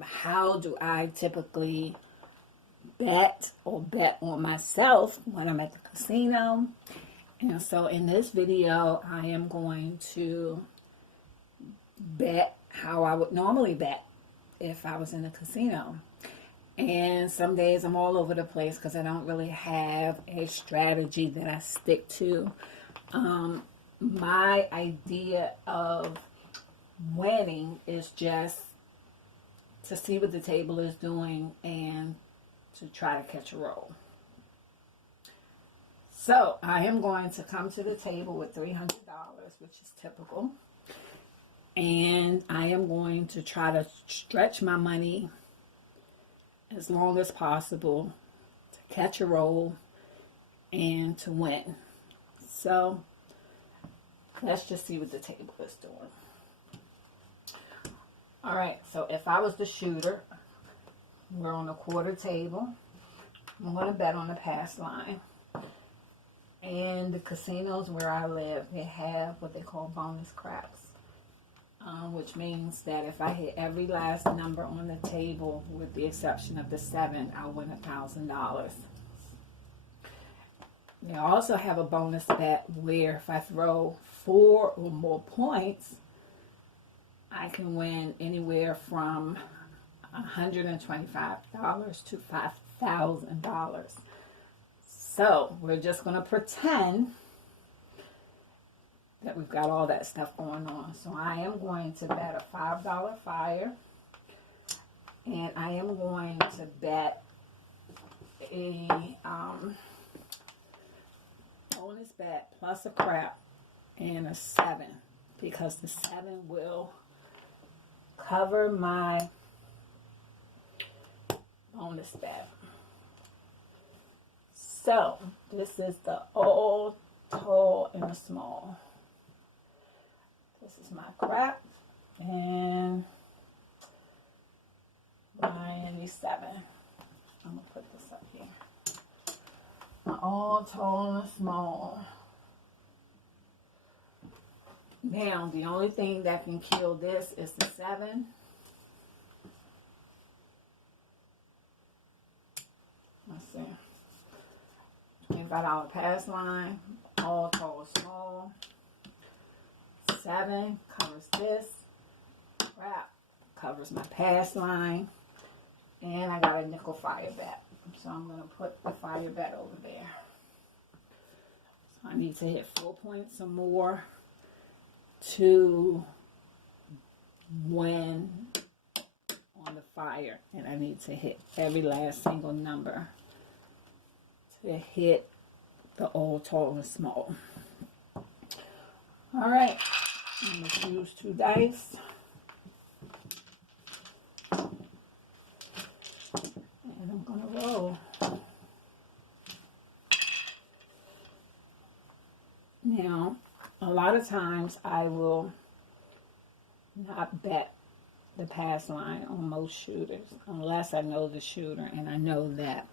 how do I typically bet on myself when I'm at the casino. And so in this video, I am going to bet how I would normally bet if I was in a casino. And some days I'm all over the place because I don't really have a strategy that I stick to. My idea of winning is just to see what the table is doing and to try to catch a roll. So I am going to come to the table with $300, which is typical. And I am going to try to stretch my money as long as possible to catch a roll and to win. So let's just see what the table is doing. All right, so if I was the shooter, we're on the quarter table. I'm going to bet on the pass line. And the casinos where I live, they have what they call bonus craps, which means that if I hit every last number on the table, with the exception of the 7, I'll win $1,000. They also have a bonus bet where if I throw 4 or more points, I can win anywhere from $125 to $5,000. So we're just going to pretend that we've got all that stuff going on. So I am going to bet a $5 fire, and I am going to bet a bonus bet plus a crap and a 7, because the 7 will cover my bonus bet. So this is the all, tall, and the small. This is my crap and my 7. I'm gonna put this up here. My all, tall, and small. Now, the only thing that can kill this is the 7. Let's see. $25 pass line, all, tall, small. 7 covers this. Crap covers my pass line. And I got a nickel fire bet. So I'm going to put the fire bet over there. So I need to hit 4 points or more to win on the fire. And I need to hit every last single number to hit the all, tall, and small. All right. I'm going to use 2 dice. And I'm going to roll. Now, a lot of times I will not bet the pass line on most shooters unless I know the shooter and I know that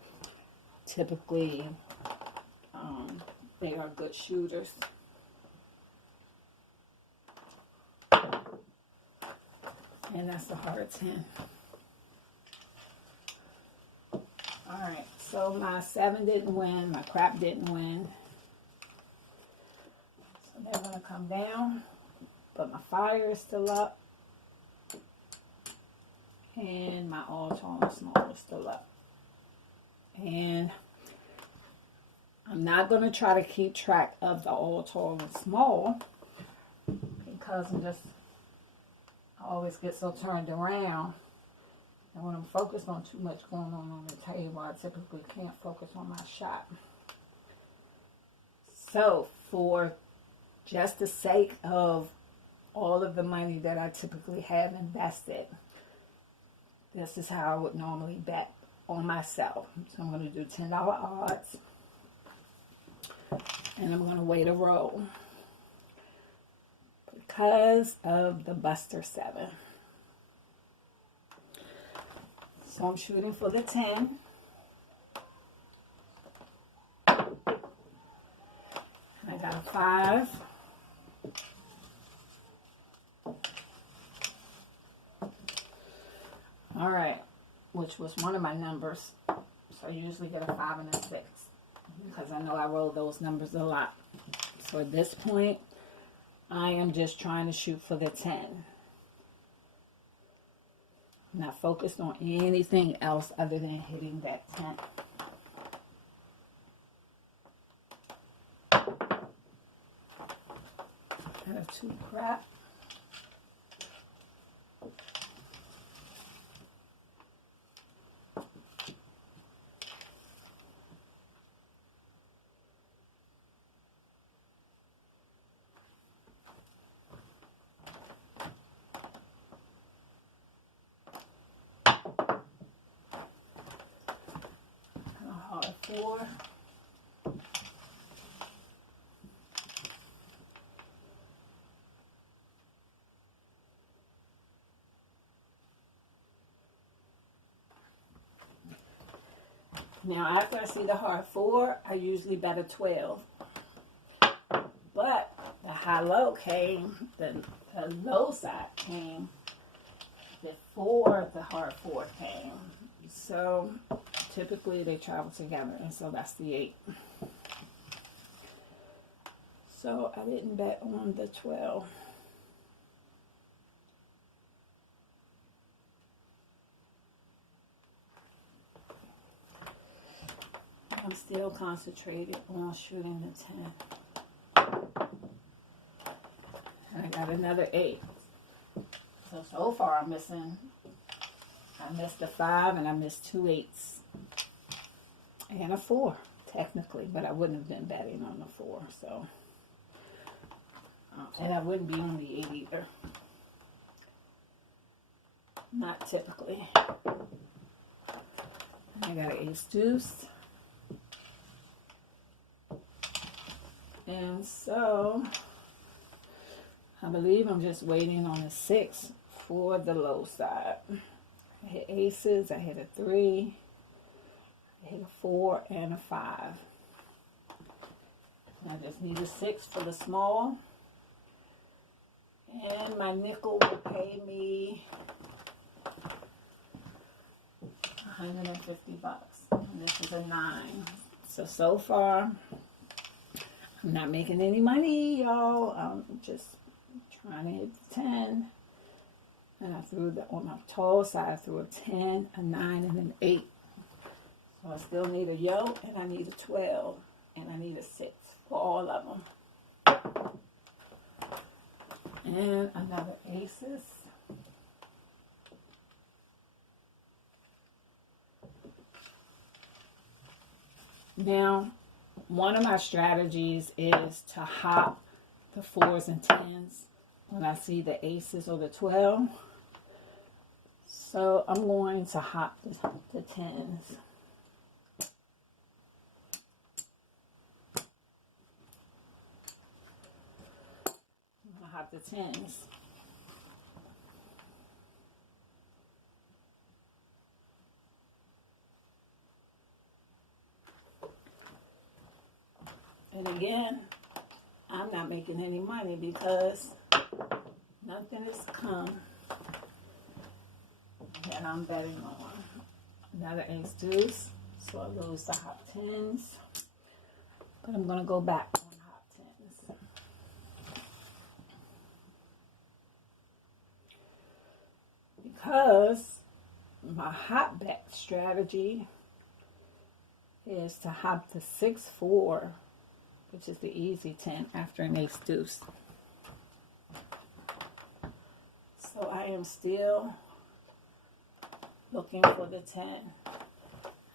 typically they are good shooters. And that's a hard 10. Alright, so my 7 didn't win, my crap didn't win. So they're going to come down, but my fire is still up. And my all, tall, and small is still up. And I'm not going to try to keep track of the all, tall, and small because I always get so turned around. And when I'm focused on too much going on the table, I typically can't focus on my shot. So for just the sake of all of the money that I typically have invested, this is how I would normally bet on myself. So I'm going to do $10 odds. And I'm going to wait a roll because of the Buster 7. So I'm shooting for the 10. I got a 5. All right, which was one of my numbers. So I usually get a 5 and a 6 because I know I roll those numbers a lot. So at this point, I am just trying to shoot for the 10. I'm not focused on anything else other than hitting that 10. I have 2 crap. Hard 4. Now, after I see the hard 4, I usually bet a 12. But the high-low came, the low side came before the hard 4 came. So, typically they travel together, and so that's the 8. So, I didn't bet on the 12. I'm still concentrated on shooting the 10. And I got another 8. So far I'm missing. I missed a 5 and I missed 2 8s. And a 4, technically. But I wouldn't have been betting on the 4. So, and I wouldn't be on the 8 either. Not typically. I got an ace deuce. And so, I believe I'm just waiting on a 6 for the low side. I hit aces, I hit a 3, I hit a 4 and a 5. I just need a 6 for the small. And my nickel will pay me $150. And this is a 9. So far, I'm not making any money, y'all. I'm just trying to hit the 10. And I threw on my tall side, I threw a 10, a 9, and an 8. So I still need a yo, and I need a 12, and I need a 6 for all of them. And another aces. Now, one of my strategies is to hop the 4s and 10s when I see the aces or the 12. So I'm going to hop the 10s. I'm going to hop the 10s. And again, I'm not making any money because nothing has come that I'm betting on. Another ace deuce, so I lose the hop 10s. But I'm going to go back on hop 10s. Because my hop bet strategy is to hop the 6-4, which is the easy 10 after an ace deuce. So I am still looking for the 10.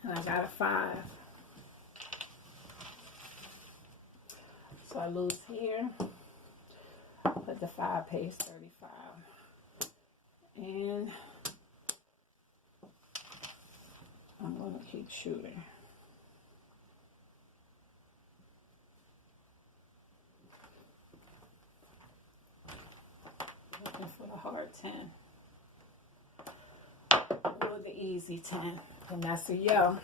And I got a 5. So I lose here, but the 5 pays 35. And I'm going to keep shooting. Looking for the hard 10. Or the easy 10. And that's a yo.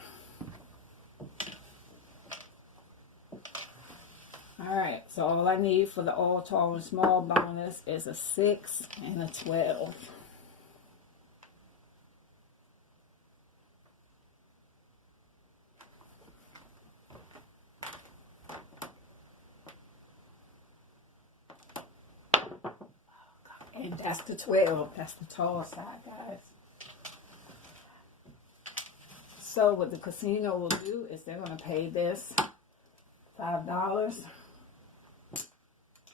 Alright, so all I need for the all tall and small bonus is a 6 and a 12. And that's the 12. That's the tall side, guys. So what the casino will do is they're going to pay this $5,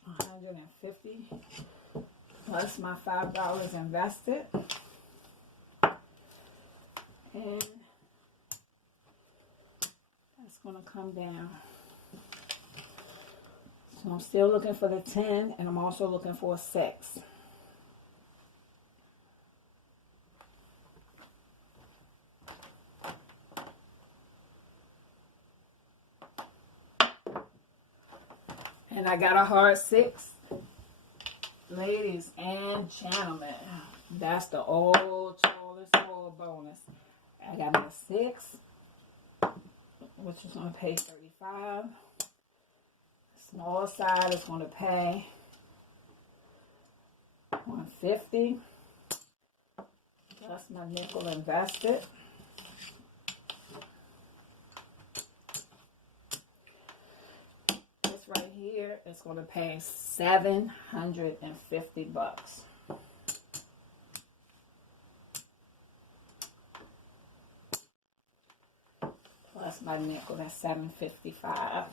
$150 plus my $5 invested, and that's going to come down. So I'm still looking for the 10, and I'm also looking for a 6. And I got a hard 6. Ladies and gentlemen, that's the old tallest tall bonus. I got my 6, which is going to pay $35. Small side is going to pay $150 plus my nickel invested. This right here is going to pay $750. Plus my nickel, that's $755.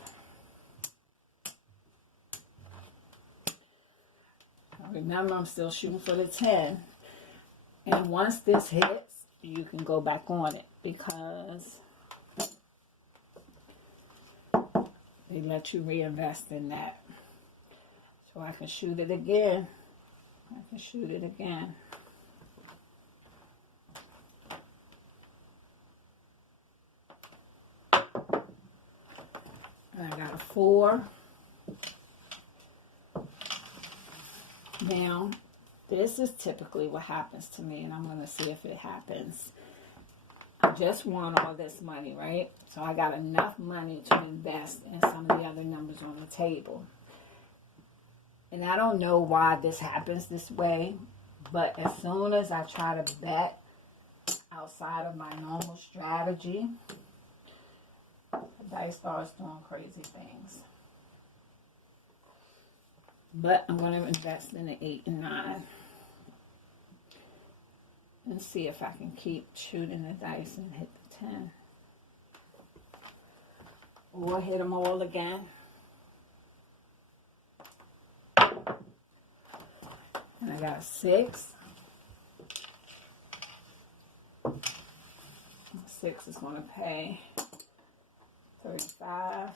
Remember, I'm still shooting for the 10. And once this hits, you can go back on it because they let you reinvest in that. So I can shoot it again. I can shoot it again. And I got a 4. Now, this is typically what happens to me, and I'm going to see if it happens. I just won all this money, right? So I got enough money to invest in some of the other numbers on the table. And I don't know why this happens this way, but as soon as I try to bet outside of my normal strategy, the dice starts doing crazy things. But I'm going to invest in the 8 and 9. And see if I can keep shooting the dice and hit the 10. Or hit them all again. And I got a 6. 6 is going to pay $35.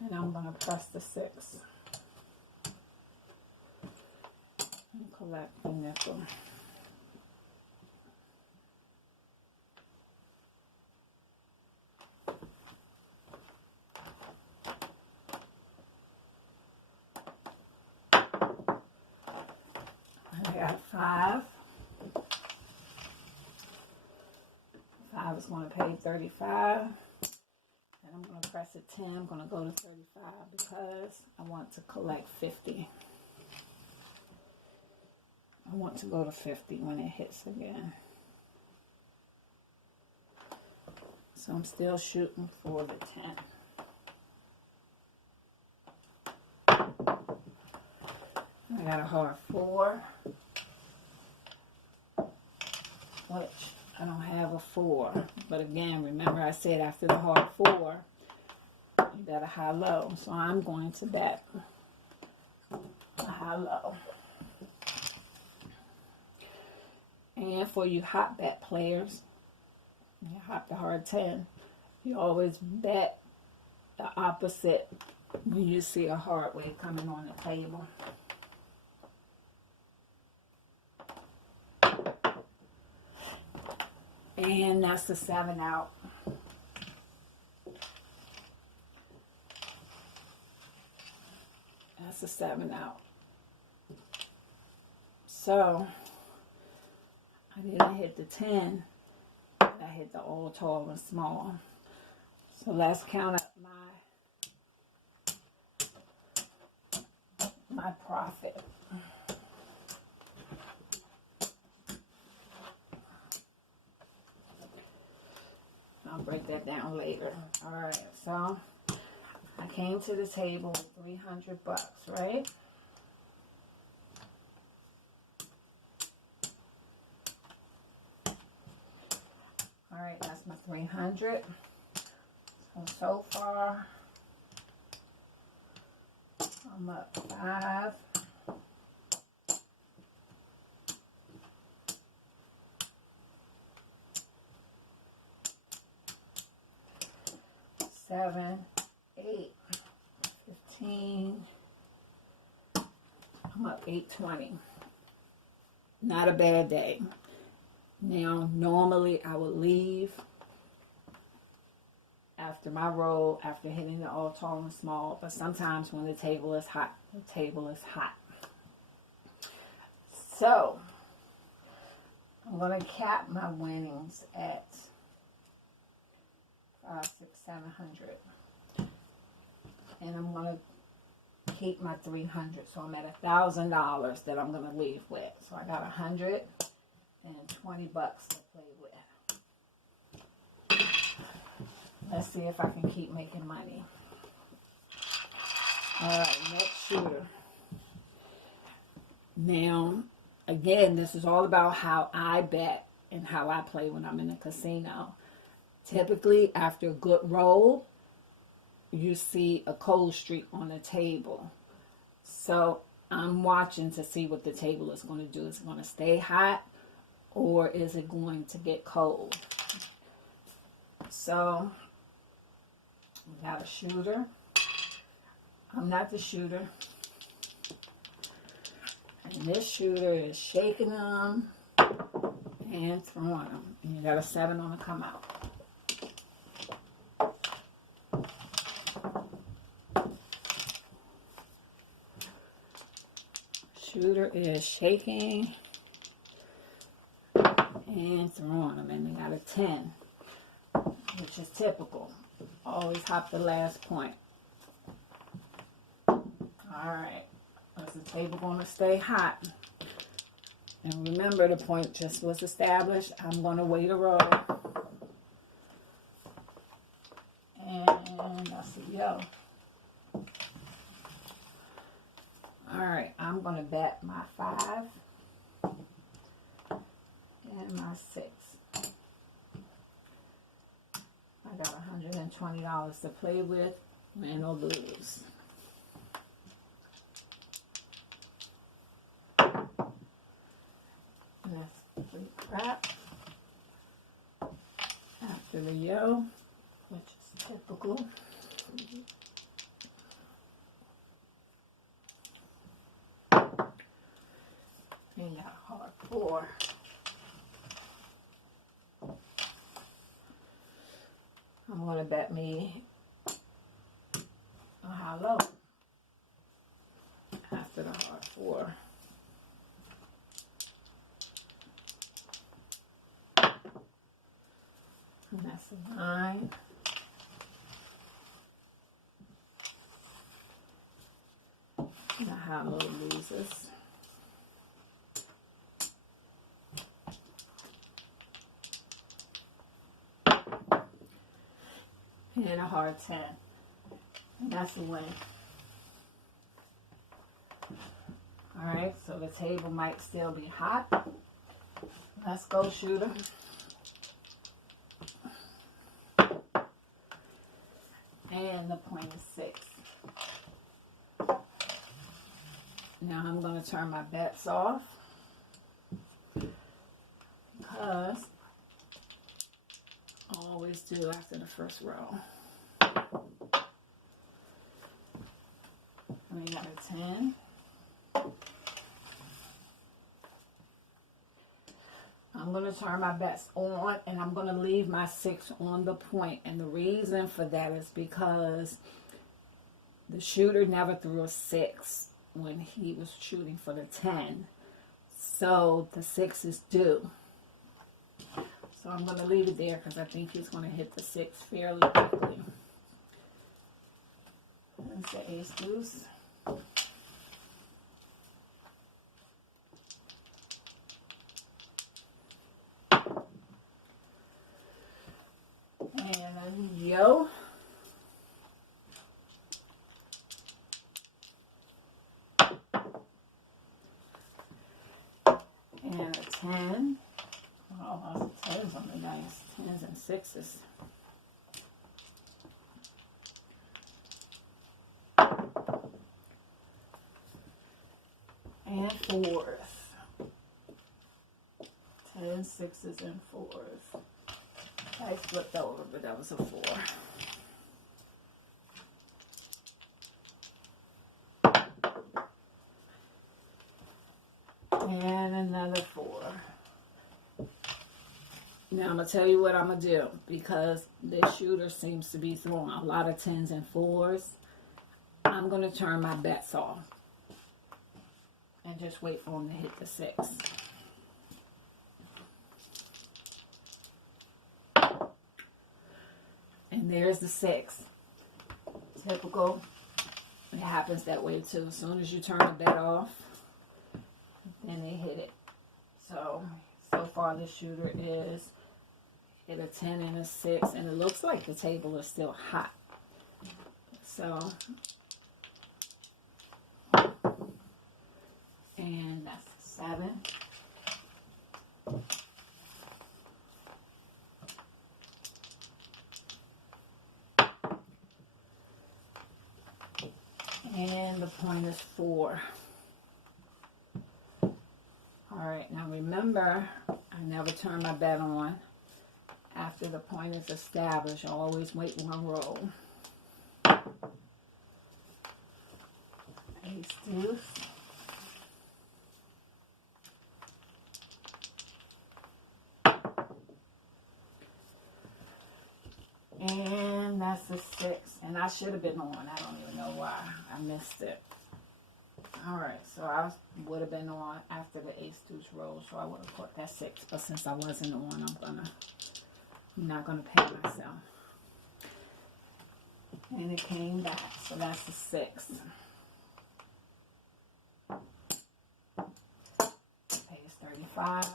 And I'm going to press the 6. And collect the nickel. I got 5. 5 is going to pay $35. And I'm going to press a 10. I'm going to go to 35 because I want to collect 50. I want to go to 50 when it hits again. So I'm still shooting for the 10. I got a hard 4, which I don't have a 4. But again, remember I said after the hard 4, you bet a high-low. So I'm going to bet a high-low. And for you hot bet players, you hop the hard 10, you always bet the opposite when you see a hard way coming on the table. And that's the 7 out. That's the 7 out. So I didn't hit the 10, but I hit the all tall and small. So let's count up my profit. I'll break that down later. All right, so I came to the table with $300, right? my 300. So far, I'm up 5. 7, 8, 15. I'm up 820. Not a bad day. Now, normally I would leave after my roll, after hitting the all tall and small, but sometimes when the table is hot, the table is hot. So, I'm going to cap my winnings at 5, 6, 700. And I'm going to keep my 300. So I'm at $1,000 that I'm going to leave with. So I got 120 bucks to play with. Let's see if I can keep making money. All right, next shooter. Now, again, this is all about how I bet and how I play when I'm in a casino. Typically, after a good roll, you see a cold streak on the table. So I'm watching to see what the table is going to do. Is it going to stay hot or is it going to get cold? So we got a shooter. I'm not the shooter. And this shooter is shaking them and throwing them. And you got a 7 on the come out. Shooter is shaking and throwing them, and they got a 10, which is typical. Always hop the last point. Alright, is the table going to stay hot? And remember, the point just was established. I'm going to wait a roll. And that's a yo. Alright, I'm going to bet my 5 and my 6. I got $120 to play with, win or lose. And that's 3 crap. After the yo, which is typical. And got a hard 4. I'm going to bet me a high low after the hard 4. And that's a 9. And a high low loses. And a hard 10. And that's a win. Alright, so the table might still be hot. Let's go, shooter. And the point is 6. Now I'm going to turn my bets off because I always do after the first row. We got a 10. I'm going to turn my bets on and I'm going to leave my 6 on the point. And the reason for that is because the shooter never threw a 6 when he was shooting for the 10. So the 6 is due. So I'm going to leave it there because I think he's going to hit the 6 fairly quickly. That's the ace deuce. And a yo. And a 10. Oh, that's a 10. tens on the dice. 10s and 6s. And 4s. 10s, 6s, and 4s. I flipped over, but that was a 4. And another 4. Now I'm going to tell you what I'm going to do, because this shooter seems to be throwing a lot of 10s and 4s. I'm going to turn my bets off and just wait for him to hit the 6. And there's the 6. Typical. It happens that way too. As soon as you turn the bet off, then they hit it. So far this shooter is hit a 10 and a 6, and it looks like the table is still hot. So, and that's 7. And the point is 4. Alright, now remember, I never turn my bet on after the point is established. I always wait one roll. Ace, deuce. And that's a 6. And I should have been on. I don't even know why I missed it. Alright, so I would have been on after the ace deuce roll, so I would have caught that 6. But since I wasn't on, I'm not gonna pay myself. And it came back, so that's a 6. Pay is 35.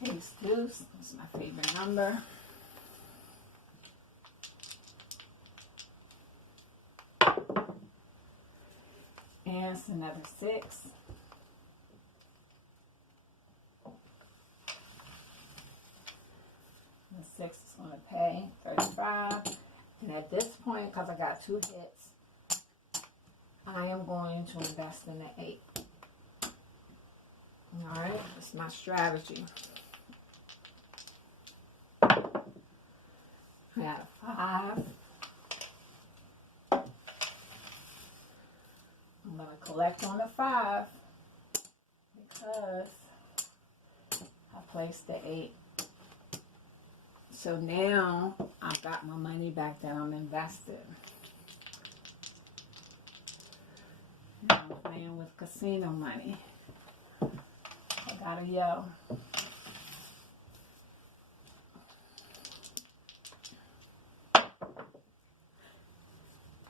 Ace deuce, that's my favorite number. And it's another 6. The 6 is going to pay 35. And at this point, because I got 2 hits, I am going to invest in the 8. Alright, that's my strategy. I got a 5. I'm going to collect on the 5 because I placed the 8. So now I've got my money back that I'm invested. Now I'm playing with casino money. I got a yo.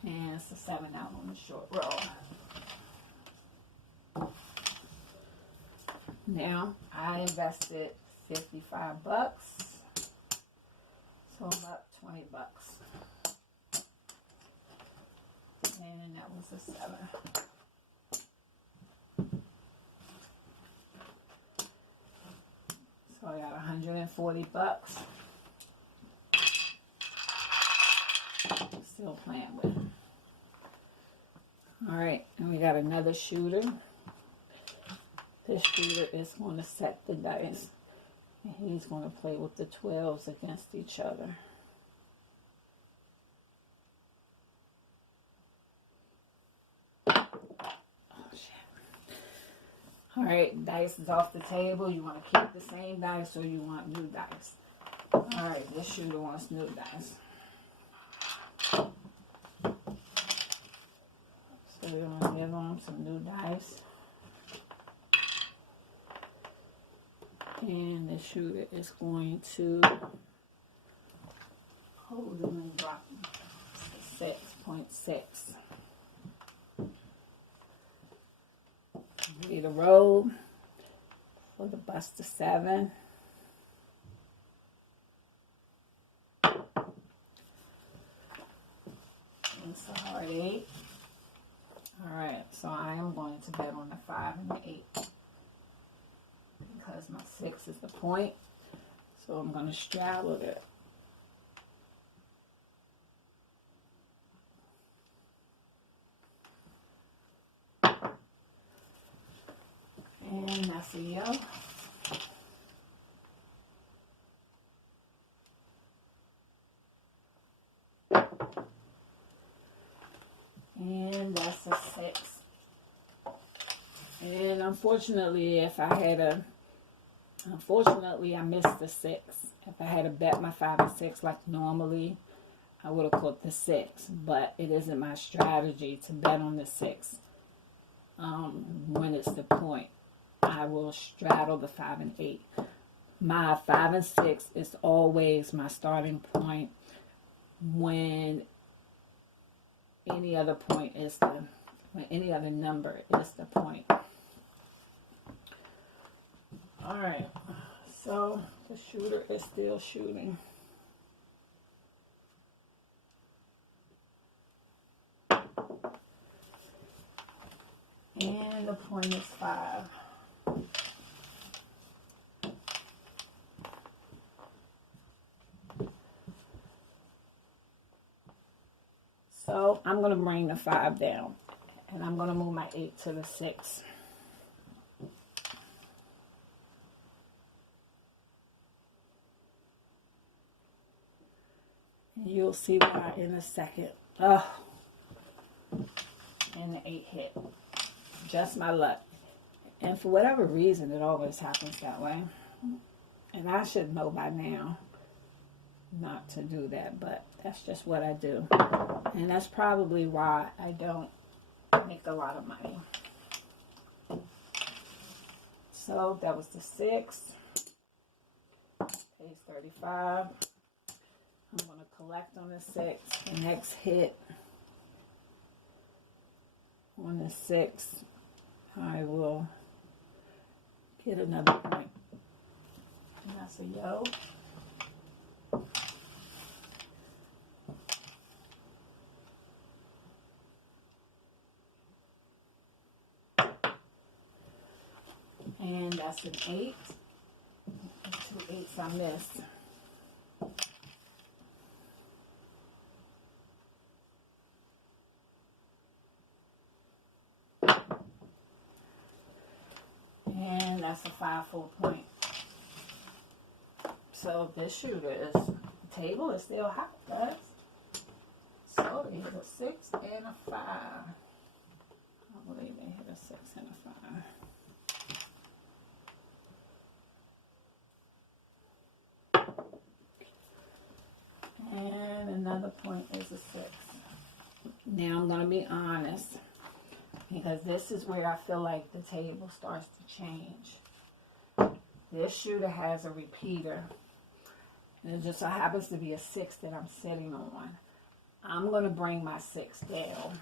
And it's a 7 out on the short roll. Now I invested 55 bucks. So I'm up 20 bucks. And that was a 7. So I got 140 bucks. Still playing with. Alright, and we got another shooter. This shooter is going to set the dice. And he's going to play with the 12s against each other. Oh, shit. Alright, dice is off the table. You want to keep the same dice or you want new dice? Alright, this shooter wants new dice. So we're going to give him some new dice. And the shooter is going to hold them and drop them. 6.6. Ready to roll for the bust of 7. And it's a hard at 8. Alright, so I am going to bet on the 5 and the 8 because my 6 is the point. So I'm going to straddle it. And that's a yo. And that's a 6. And unfortunately, unfortunately, I missed the 6. If I had to bet my 5 and 6 like normally, I would have caught the 6. But it isn't my strategy to bet on the 6 when it's the point. I will straddle the 5 and 8. My 5 and 6 is always my starting point when any other point is when any other number is the point. Alright, so the shooter is still shooting. And the point is 5. So I'm going to bring the 5 down. And I'm going to move my 8 to the 6. And you'll see why in a second. Oh, and the 8 hit. Just my luck. And for whatever reason, it always happens that way. And I should know by now not to do that, but that's just what I do. And that's probably why I don't make a lot of money. So that was the 6. Page 35. I'm going to collect on the 6. The next hit on the 6, I will get another point. And that's a yo. And that's an 8. 2 8s I missed. And that's a 5 full point. So this shooter the table is still hot, guys. So they hit a 6 and a 5. I believe they hit a 6 and a 5. And another point is a 6. Now I'm going to be honest, because this is where I feel like the table starts to change. This shooter has a repeater, and it just so happens to be a 6 that I'm sitting on. I'm going to bring my 6 down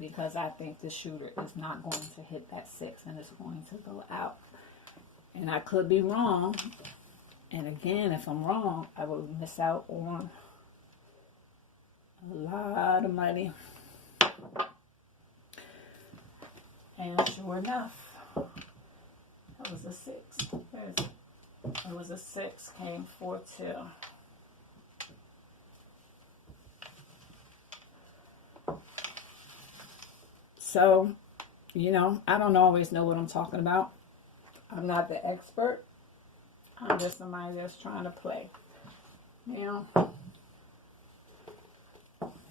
because I think the shooter is not going to hit that 6 and it's going to go out. And I could be wrong. And again, if I'm wrong, I will miss out on a lot of money. And sure enough, that was a 6. It was a 6, came 4 2. So, you know, I don't always know what I'm talking about. I'm not the expert. I'm just somebody that's trying to play. Now,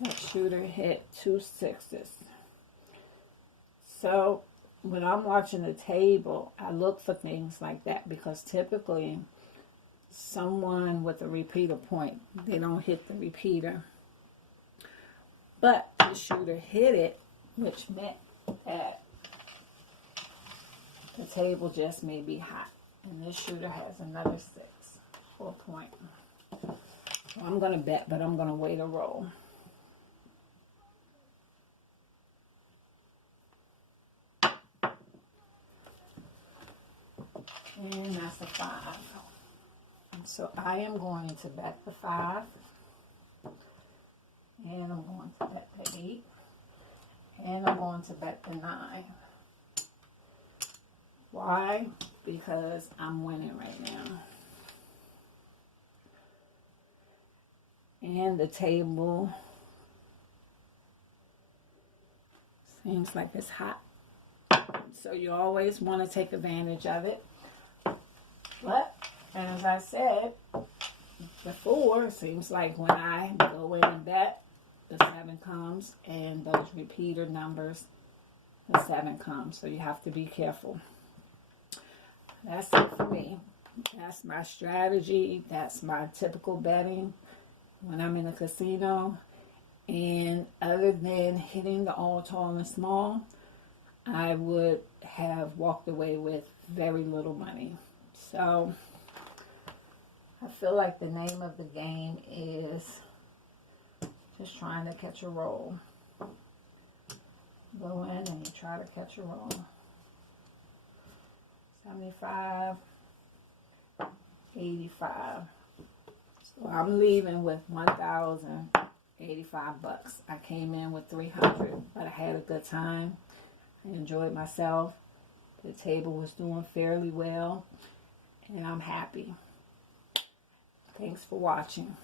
that shooter hit 2 6s. So, when I'm watching the table, I look for things like that because typically someone with a repeater point, they don't hit the repeater. But the shooter hit it, which meant that the table just may be hot. And this shooter has another 6 for a point. So I'm going to bet, but I'm going to wait a roll. And that's a 5. And so I am going to bet the 5. And I'm going to bet the 8. And I'm going to bet the 9. Why? Because I'm winning right now. And the table seems like it's hot. So you always want to take advantage of it. But, as I said before, it seems like when I go in and bet, the 7 comes, and those repeater numbers, the 7 comes. So you have to be careful. That's it for me. That's my strategy. That's my typical betting when I'm in a casino. And other than hitting the all, tall, and small, I would have walked away with very little money. So I feel like the name of the game is just trying to catch a roll. Go in and you try to catch a roll. 75, 85. So I'm leaving with 1,085 bucks. I came in with 300, but I had a good time. I enjoyed myself. The table was doing fairly well, and I'm happy. Thanks for watching.